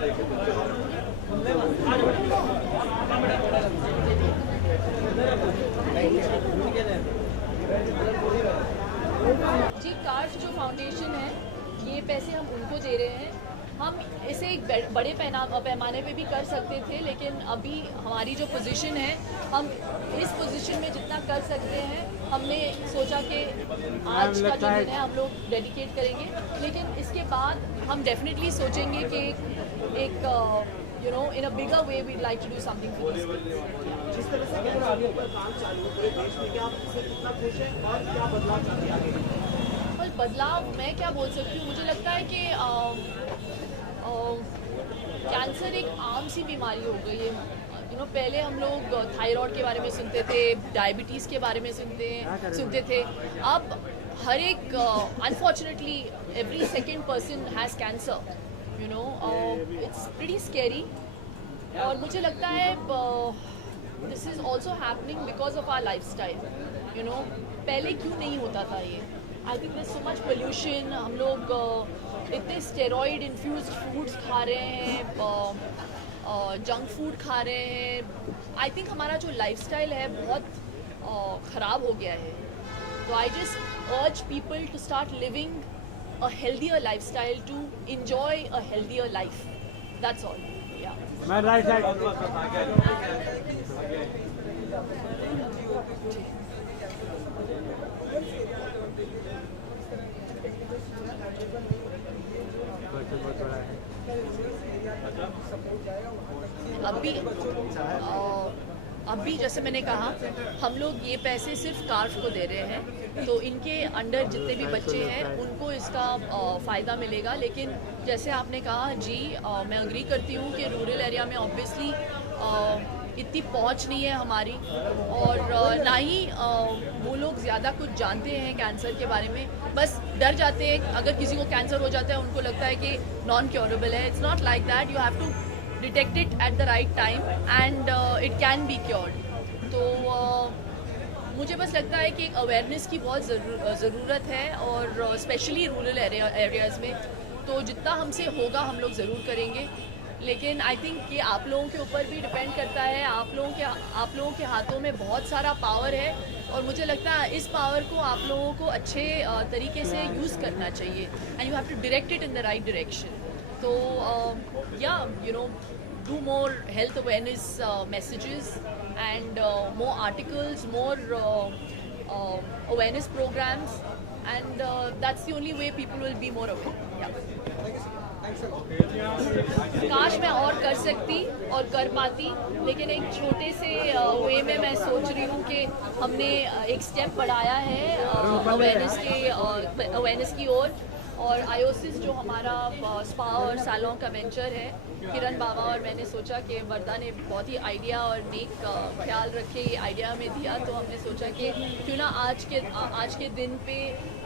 जी, cars जो foundation है, ये पैसे हम उनको दे रहे हैं। हम इसे एक बड़े पैमाने पे भी कर सकते थे, लेकिन अभी हमारी जो पोजीशन है, हम इस पोजीशन में जितना कर सकते हैं, हमने सोचा कि आज का जो दिन है हम लोग डेडिकेट करेंगे। लेकिन इसके बाद हम डेफिनेटली सोचेंगे कि एक you know in a bigger way we like to do something for this. जिस तरह से काम चालू है देश में, क्या आप इससे कितना खुश हैं और क्या बदलाव चाहते हैं आगे? और बदलाव मैं क्या बोल सकती हूँ, मुझे लगता है कि कैंसर एक आम सी बीमारी हो गई है। पहले हम लोग थायराइड के बारे में सुनते थे, डायबिटीज़ के बारे में सुनते थे। अब हर एक unfortunately every second person has cancer. It's pretty scary. और मुझे लगता है this is also happening because of our lifestyle. पहले क्यों नहीं होता था ये? I think there so much pollution. हम लोग इतने स्टेरॉइड इन्फ्यूज्ड फूड्स खा रहे हैं, जंक फूड खा रहे हैं। आई थिंक हमारा जो लाइफस्टाइल है बहुत ख़राब हो गया है। तो I just urge people to start living a healthier lifestyle, to enjoy a healthier life. That's all. Yeah. मैं राइट साइड अभी जैसे मैंने कहा, हम लोग ये पैसे सिर्फ कार्फ को दे रहे हैं, तो इनके अंडर जितने भी बच्चे हैं उनको इसका फ़ायदा मिलेगा। लेकिन जैसे आपने कहा जी, मैं अग्री करती हूँ कि रूरल एरिया में ऑब्वियसली इतनी पहुँच नहीं है हमारी, और ना ही वो लोग ज़्यादा कुछ जानते हैं कैंसर के बारे में। बस डर जाते हैं, अगर किसी को कैंसर हो जाता है उनको लगता है कि नॉन क्योरेबल है। It's not like that. You have to detect it at the right time and it can be cured. तो मुझे बस लगता है कि एक अवेयरनेस की बहुत ज़रूरत है, और स्पेशली रूरल एरियाज़ में। तो जितना हमसे होगा हम लोग ज़रूर करेंगे। लेकिन आई थिंक कि आप लोगों के ऊपर भी डिपेंड करता है। आप लोगों के हाथों में बहुत सारा पावर है, और मुझे लगता है इस पावर को आप लोगों को अच्छे तरीके से यूज़ करना चाहिए, and you have to direct it in the right direction. So do more health awareness messages and more articles, more awareness programs, and that's the only way people will be more aware. Yeah. काश मैं और कर सकती और कर पाती, लेकिन एक छोटे से वे में मैं सोच रही हूँ कि हमने एक स्टेप बढ़ाया है अवेयरनेस की ओर। और आयोसिस जो हमारा स्पा और सैलून का वेंचर है, किरण बाबा और मैंने सोचा कि वर्दा ने बहुत ही आइडिया और नेक ख्याल रख के ये आइडिया हमें दिया। तो हमने सोचा कि क्यों ना आज के दिन पे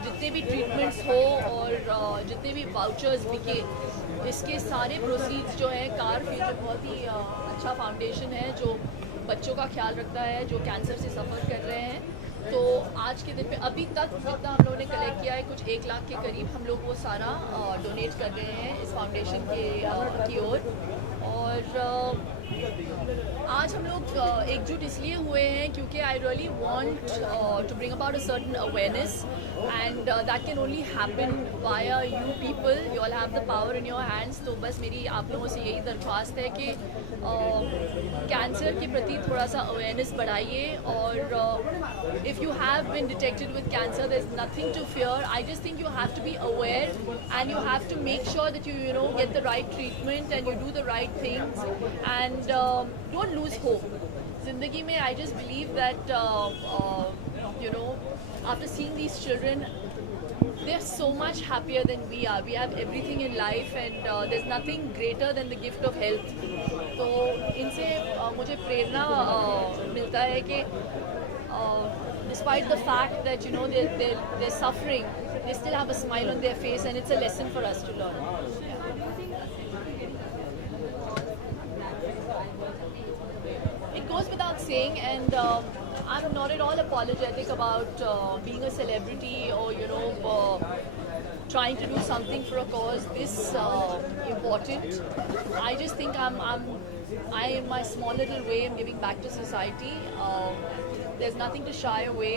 जितने भी ट्रीटमेंट्स हो और जितने भी वाउचर्स बिके, इसके सारे प्रोसीड्स जो है कार्फ, जो बहुत ही अच्छा फाउंडेशन है जो बच्चों का ख्याल रखता है जो कैंसर से सफ़र कर रहे हैं। तो आज के दिन पे अभी तक जितना हम लोगों ने कलेक्ट किया है, कुछ 1 लाख के करीब, हम लोग वो सारा डोनेट कर रहे हैं इस फाउंडेशन की ओर। और आज हम लोग एकजुट इसलिए हुए हैं क्योंकि I really want to bring about a certain awareness, and that can only happen via you people. You all have the power in your hands. तो बस मेरी आप लोगों से यही दरख्वास्त है कि कैंसर के प्रति थोड़ा सा अवेयरनेस बढ़ाइए, और if you have been detected with cancer, there's nothing to fear. I just think you have to be aware, and you have to make sure that you get the right treatment and you do the right things, and don't lose hope. Zindagi mein, I just believe that after seeing these children, they're so much happier than we are. We have everything in life, and there's nothing greater than the gift of health. तो इनसे मुझे प्रेरणा मिलता है कि despite the fact that they're suffering, they still have a smile on their face, and it's a lesson for us to learn. It goes without saying, and I'm not at all apologetic about being a celebrity or trying to do something for a cause this important. I just think I in my small little way am giving back to society. There's nothing to shy away.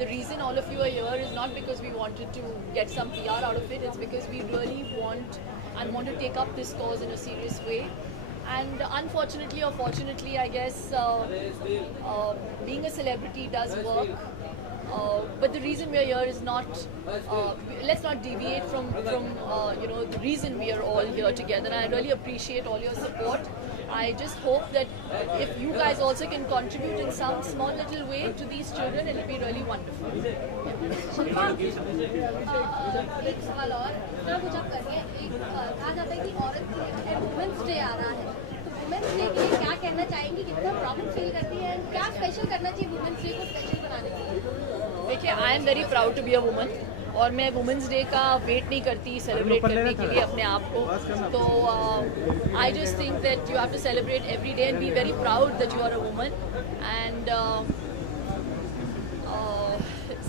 The reason all of you are here is not because we wanted to get some PR out of it. It's because we really want to take up this cause in a serious way. And unfortunately or fortunately, I guess being a celebrity does work. But the reason we are here is not. Let's not deviate from the reason we are all here together. And I really appreciate all your support. I just hope that if you guys also can contribute in some small little way to these children, it'll be really wonderful. Shilpa, एक सवाल और क्या कुछ आप कर रही हैं? एक कहा जाता है कि औरत के लिए वुमेन्स डे आ रहा है, तो वुमेन्स डे के लिए क्या कहना चाहेंगी, कितना प्राउड फील करती है, क्या स्पेशल करना चाहिए वुमेन्स डे को स्पेशल बनाने के लिए? देखिए, I am very proud to be a woman और मैं वुमेंस डे का वेट नहीं करती सेलिब्रेट करने के लिए अपने आप को. तो I just think that you have to celebrate every day and be very proud that you are a woman. And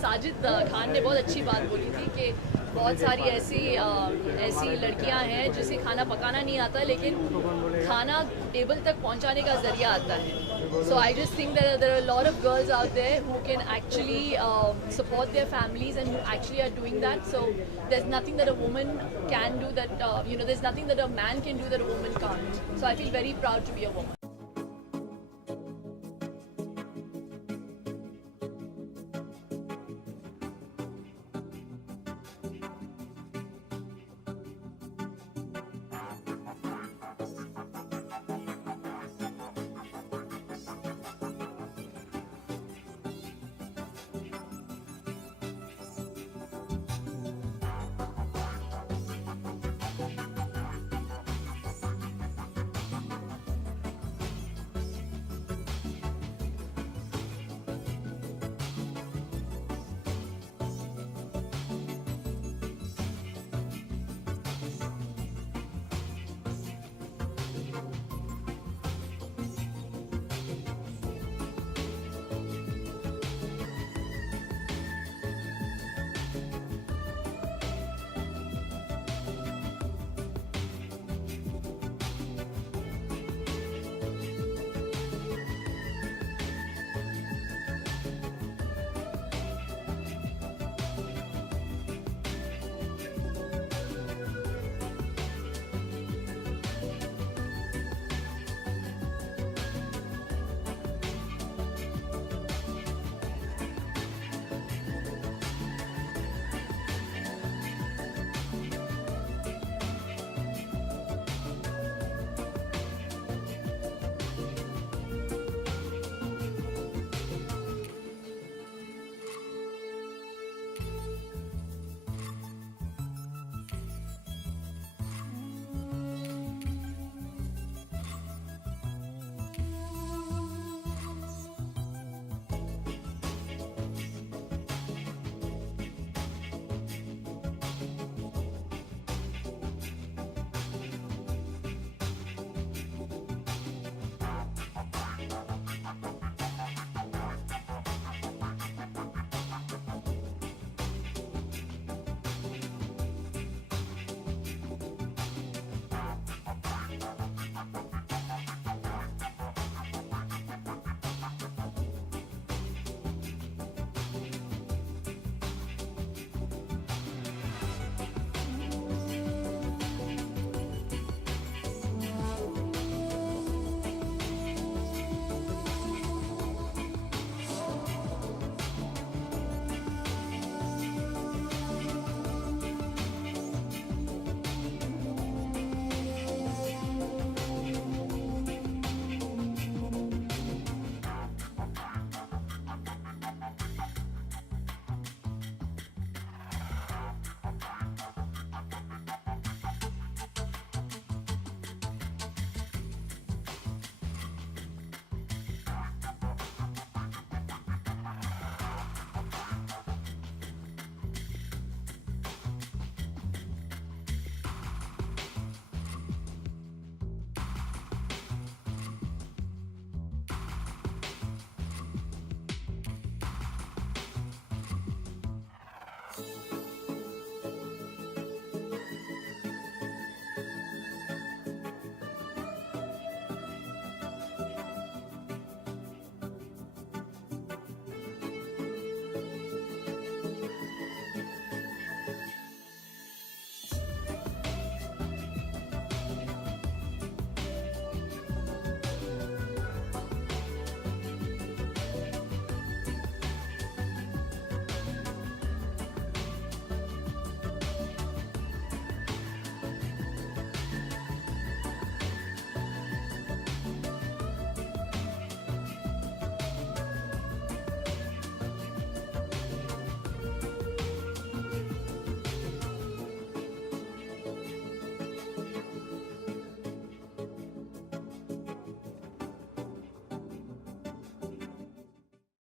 Sajid Khan ने बहुत अच्छी बात बोली थी कि बहुत सारी ऐसी लड़कियां हैं जिसे खाना पकाना नहीं आता लेकिन खाना टेबल तक पहुंचाने का जरिया आता है. So I just think that there are a lot of girls out there who can actually support their families and who actually are doing that. So there's nothing that a woman can do that, there's nothing that a man can do that a woman can't. So I feel very proud to be a woman.